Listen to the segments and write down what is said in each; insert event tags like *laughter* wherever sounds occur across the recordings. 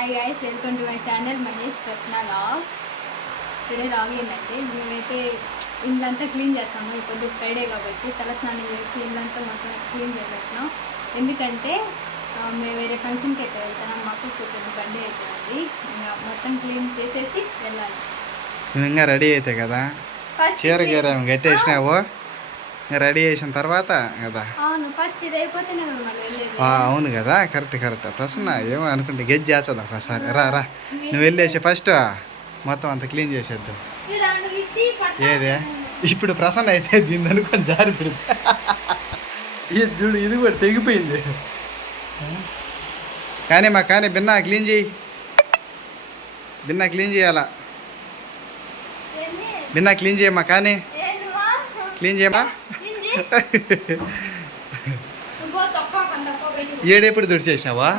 Hi guys welcome to my channel Mahesh ప్రశ్న logs today log ఏంటంటే మేమైతే ఇల్లంతా క్లీన్ చేస్తాము. ఇప్పుడు ఫ్రైడే కాబట్టి తలస్నానం చేసి ఇల్లంతా మొత్తం క్లీన్ చేసేసినాం. ఎందుకంటే మేము వేరే ఫంక్షన్కి అయితే వెళ్తున్నాం. మాకు కూతురు బర్త్డే అవుతుంది ఇంకా మొత్తం క్లీన్ చేసేసి వెళ్ళాలి. ఇంకా రెడీ అయితే కదా? చీర గీర ఇంకా రెడీ చేసిన తర్వాత కదా? అవును కదా కరెక్ట్ కరెక్ట్ ప్రసన్న ఏమో అనుకుంటే గెజ్ చేస్తుందా ఒకసారి. రా రా. నువ్వు వెళ్ళేసి ఫస్ట్ మొత్తం అంత క్లీన్ చేసేద్దాం. ఏదే? ఇప్పుడు ప్రసన్న అయితే దీన్ని అనుకొని జారి పెడుతుంది. ఇది చూడు ఇది కూడా తెగిపోయింది. కానీ మా కానీ బిన్నా క్లీన్ చేయి. బిన్నా క్లీన్ చేయాలా? బిన్నా క్లీన్ చేయమ్మా కానీ? క్లీన్ చేయమ్మా. ఏడెప్పుడు తుడిచేసినావా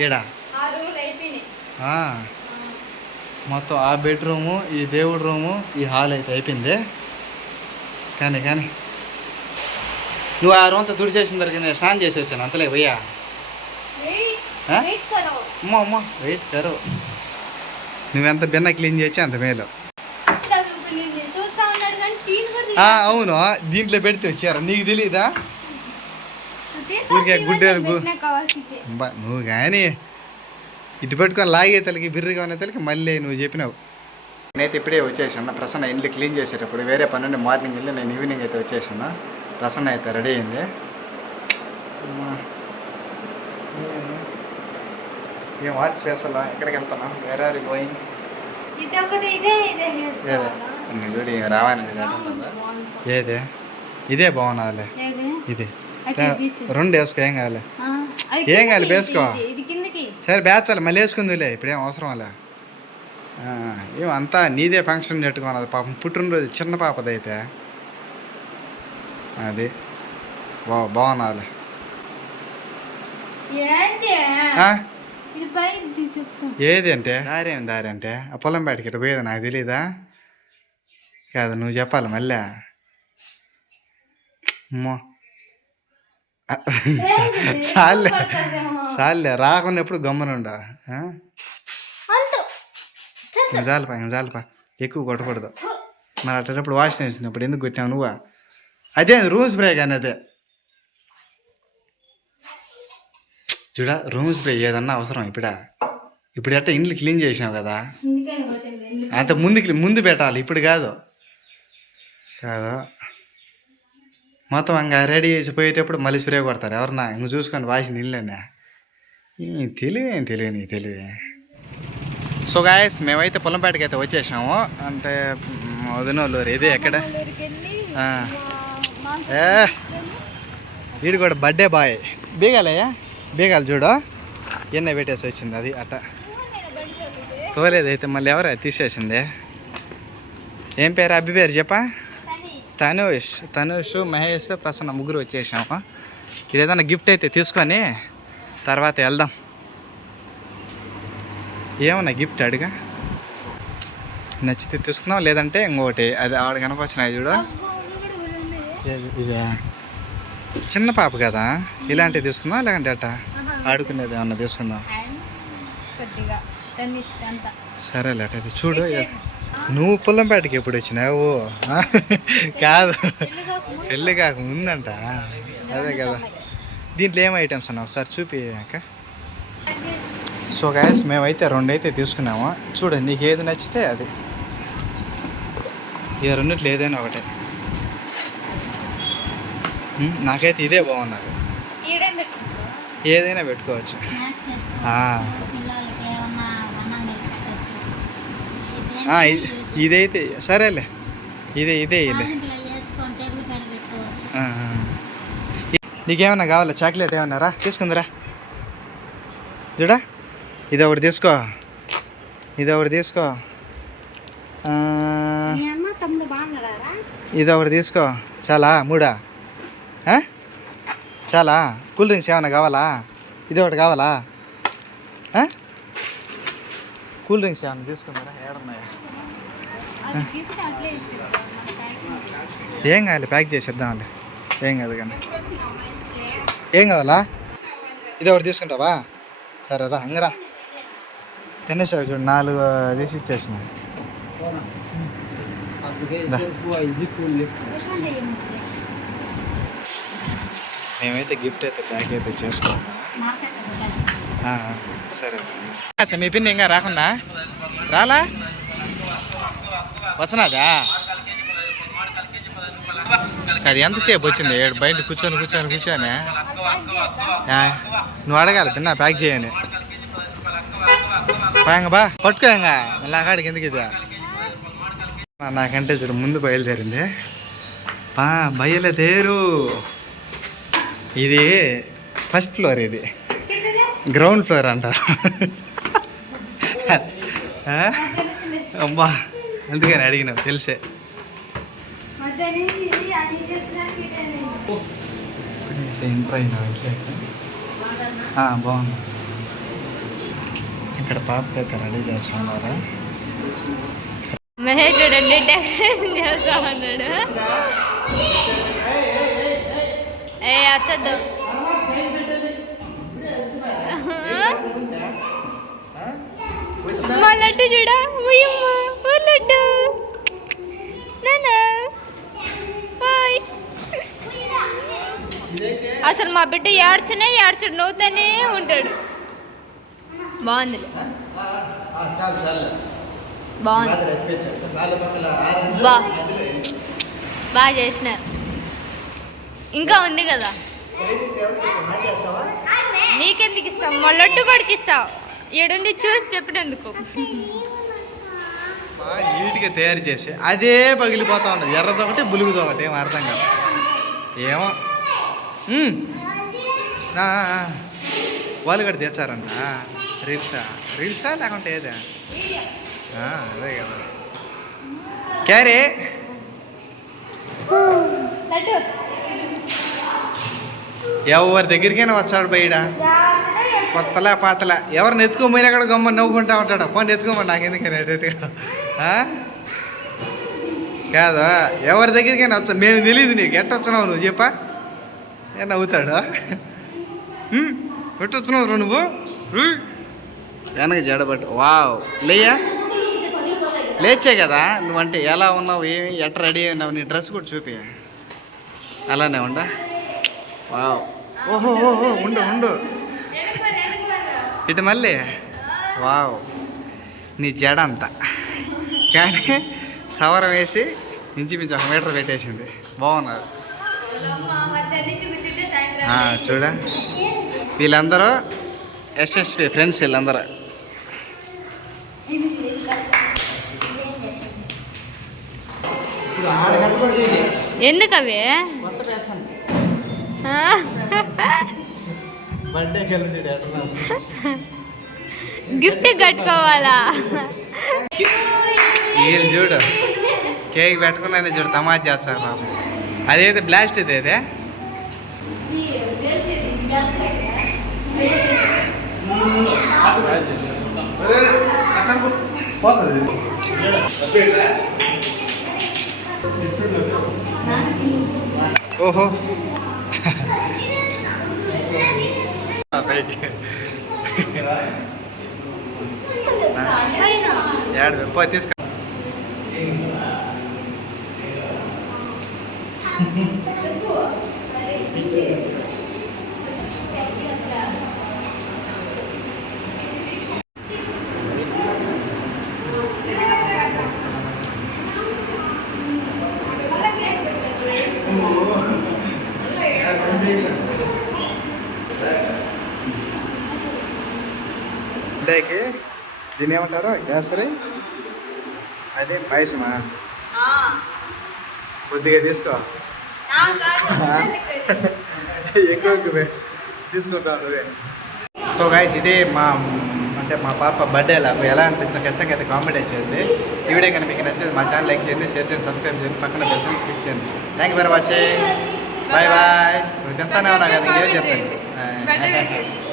ఏడా? మొత్తం ఆ బెడ్రూము ఈ దేవుడి రూము ఈ హాల్ అయితే అయిపోయింది. కానీ కానీ. నువ్వు ఆ రూమ్ దుడి తుడిచేసిన తర్వాత స్నానం చేసి వచ్చాను. అంతలే పోయా అమ్మ అమ్మ. వెయిట్ కరో. అమ్మా వెయిట్ నువ్వెంత బిన్న క్లీన్ చేసి అంత మేలు ఇంకా నువ్వు నిన్ను చూస్తా ఉన్నాడు కానీ టీన్ కూడా ఆ, తీయలేదు. అవును. దీంట్లో పెడితే వచ్చారు. నీకు తెలీదా? ఊరికే గుడ్డేలు నువ్వు కానీ ఇటు పెట్టుకొని లాగే తలకి బిర్రిగా ఉన్న తలకి మళ్ళీ నువ్వు చెప్పినావు. నేనైతే ఇప్పుడే వచ్చేసాను. ప్రసన్న ఇంట్లో క్లీన్ చేసేటప్పుడు వేరే పని నుండి మార్నింగ్ వెళ్ళి నేను ఈవినింగ్ అయితే వచ్చేసాను. ప్రసన్న అయితే రెడీ అయింది. ఏం వాట్ స్పెషల్? ఎక్కడికి వెళ్తున్నాం వేరే గోయింగ్ ఏదే ఇదే బాగున్నదిలే ఏది? ఇది. రెండు వేసుకో ఏం కావాలి ఏం కాదు, వేసుకో. ఇది- ఇది కిందకి సరే బ్యాచాలి మళ్ళీ వేసుకుందిలే ఇప్పుడేం అవసరం అలా ఏం అంతా నీదే ఫంక్షన్ పెట్టుకున్నది పాపం పుట్టినరోజు చిన్న పాపది అయితే అది బా బాగున్నదిలే ఏంది అంటే దారి ఏం దారి అంటే ఆ పొలం బయటకి ఇటు పోయేది నాకు తెలీదా కాదు నువ్వు చెప్పాలి మళ్ళీ. అమ్మో చాలే రాకుండా ఎప్పుడు గమ్మునుండా చాలుపా ఇంక చాలుపా ఎక్కువ కొట్టకూడదు. మరి అట్టేటప్పుడు వాష్ చేసినప్పుడు ఎందుకు కొట్టావు నువ్వా? అదే రూమ్ స్ప్రే కానీ అదే చూడ రూమ్ స్ప్రే ఏదన్నా అవసరం ఇప్పుడా? ఇప్పుడు ఎట్ట ఇండ్లు క్లీన్ చేసినావు కదా? అంత ముందుకి ముందు పెట్టాలి ఇప్పుడు కాదు. కాదు. మొత్తం ఇంకా రెడీ చేసి పోయేటప్పుడు మళ్ళీ స్ప్రే కొడతారు. ఎవరన్నా ఇంక చూసుకొని వాసి నీళ్ళనే తెలివే తెలియని తెలివే. సో గాయస్ మేమైతే పొలంపేటకి అయితే వచ్చేసాము. అంటే వదినోళ్ళూరు ఇదే ఎక్కడ? ఏ. వీడు కూడా బర్త్డే బాయ్. బీగాలయ్యా? బీగాలు చూడు. ఎన్న పెట్టేసి వచ్చింది అది అట్ట. నేను బండి తోలితే. తోలేదు అయితే మళ్ళీ ఎవరా తీసేసింది? ఏం పేరు? అబ్బి పేరు చెప్పా? తనీష్. తనుష్ మహేష్ ప్రసన్న ముగ్గురు వచ్చేసాము. ఇది ఏదైనా గిఫ్ట్ అయితే తీసుకొని తర్వాత వెళ్దాం. ఏమన్నా గిఫ్ట్ అడుగా. నచ్చితే తీసుకుందాం లేదంటే ఇంకోటి. అది ఆవిడ కనపచ్చినాయి చూడు. ఇది చిన్న పాప కదా ఇలాంటివి తీసుకుందాం లేదంటే అట్ట? ఆహా. ఆడుకునేది ఏమన్నా తీసుకుందాం. సరేలే అట్టయితే చూడు నువ్వు పొల్లంపేటకి ఎప్పుడు వచ్చినావు? కాదు. పెళ్ళి కాక ముందంట. అదే కదా. దీంట్లో ఏం ఐటమ్స్ అన్న ఒకసారి చూపి అక్క. సో గాయస్ మేమైతే రెండు అయితే తీసుకున్నాము. చూడు నీకు ఏది నచ్చితే అది. ఈ రెండిట్లో ఏదైనా ఒకటే. నాకైతే ఇదే బాగున్నది. ఏదైనా పెట్టుకోవచ్చు స్నాక్స్ ఆ. చేసుకోవచ్చు పిల్లలకి ఏమన్నా అన్నం కలిపి పెట్టచ్చు ఆ, ఇ- ఇదైతే సరేలే. ఇదే ఇదే ఇదే నీకేమన్నా కావాలా? చాక్లెట్ ఏమన్నారా తీసుకుందిరా. చూడా? ఇది ఒకటి తీసుకో. ఇది ఒకటి తీసుకో. ఇది ఒకటి తీసుకో. చాలా మూడా? చాలా? కూల్ డ్రింక్స్ ఏమైనా కావాలా? ఇది ఒకటి కావాలా కూల్ డ్రింక్స్ ఏమైనా తీసుకుందరా ఏడున్నాయా అది గిఫ్ట్ అట్లే ఇచ్చారు ఏం కావాలి? ప్యాక్ చేసేద్దాంలే ఏం కాదు కానీ. ఏం కావాలా? ఇది ఒకటి తీసుకుంటావా? సరే రా ఇంగరా తినేసావు చూడు నాలుగు తీసి ఇచ్చేసిన. మేమైతే గిఫ్ట్ అయితే ప్యాక్ అయితే చేసుకో సరే. అసలు మీ పిన్ ఇంకా రాకుండా? రాలా? వచ్చినాదా అది ఎంతసేపు వచ్చింది? ఏడు బయట కూర్చొని కూర్చొని కూర్చొని. నువ్వు అడగాలి పిన్న ప్యాక్ చేయని పాంగ బా పట్టుకో ఇంకా మళ్ళీ అక్కడికి ఎందుకు ఇది? నా- నాకంటే చూడు ముందు బయలుదేరింది. పా బయలుదేరు. ఇది ఫస్ట్ ఫ్లోర్ ఇది. గ్రౌండ్ ఫ్లోర్ అంటారు. *laughs* ఆ? అందుకని అడిగినావు తెలిసే. బాగుంది. ఇక్కడ పాప అయితే రెడీ చేస్తున్నారా? మహేష్ చూడండి డెకరేషన్ చేస్తా ఉన్నాడు ఏ అసద్దు. మా లడ్డు చూడ. ఉయ్యమ్మ. లడ్డు అసలు మా బిడ్డ ఏడ్చనే ఏడ్చడు నవ్వుతానే ఉంటాడు. బాగుంది. బాగుంది. బా. బాగా చేసినారు. ఇంకా ఉంది కదా. నీకెందుకు ఇస్తాం మా లడ్డు కొడుకు ఇస్తావు. ఏడుండి చూసి చెప్పినందుకు. బాగా నీట్గా తయారు చేసి అదే పగిలిపోతా ఉండదు ఎర్రది ఒకటి బులుగుది ఒకటి ఏం అర్థం కాదు. ఏమో. వాళ్ళు కూడా తెచ్చారంట. రీల్సా? రీల్సా లేకుంటే ఏదా? అదే కదా. క్యారీ. ఎవరి దగ్గరికైనా వచ్చాడు బయట? కొత్తలా పాతలా. ఎవరిని ఎత్తుకోమని అక్కడ గమ్మని నవ్వుకుంటా ఉంటాడు. పోనీ ఎత్తుకోమని నాకు ఎందుకని కాదా ఎవరి దగ్గరికైనా వచ్చా? మేము తెలియదు నీకు. ఎట్ట వచ్చినావు నువ్వు? చెప్పా. ఏ నవ్వుతాడు? ఎట్ట వచ్చినావు రా నువ్వు? వెనక జడబట్టు వావ్. లేయా? లేచే కదా. నువ్వంటే ఎలా ఉన్నావు ఏమి ఎట్ట రెడీ అయినావు? నీ డ్రెస్ కూడా చూపి. అలానే ఉండా? వావ్. ఓహో ఓహో ఉండు ఉండు. ఇటు మళ్ళీ. వావ్. నీ జడ అంతా. కానీ సవరం వేసి ఇంచుమించు ఒక మీటర్ పెట్టేసింది. బాగున్నది ఆ, చూడ? వీళ్ళందరూ ఎస్ఎస్పి ఫ్రెండ్స్ వీళ్ళందరూ. ఎందుకు అవి? ఆ? గిఫ్ట్ కట్టుకోవాలా? వీళ్ళు చూడు? కేక్ పెట్టుకున్నా చూడు తమాజ్ చేస్తారు పాపం. అదేదో బ్లాస్ట్ ఇది అదే? ఓహో. *laughs* ఏడు వెప్ప తీసుకో. బిడ్డకి దీని ఏమంటారు గ్యాసరీ అదే పాయసమా? కొద్దిగా తీసుకో. ఎక్కువ సో గాయస్ ఇదే మా అంటే మా పాప బర్త్డే నాకు ఎలా అనిపించిందో ఖచ్చితంగా అయితే కామెంట్ చేయండి. ఈ వీడియో కనుక మీకు నచ్చితే మా ఛానల్ లైక్ చేయండి షేర్ చేయండి సబ్స్క్రైబ్ చేయండి. పక్కన బెల్ సింబల్ క్లిక్ చేయండి. Thank you for watching bye bye తింటానే ఉన్నా కదా ఇంకేం చెప్తాను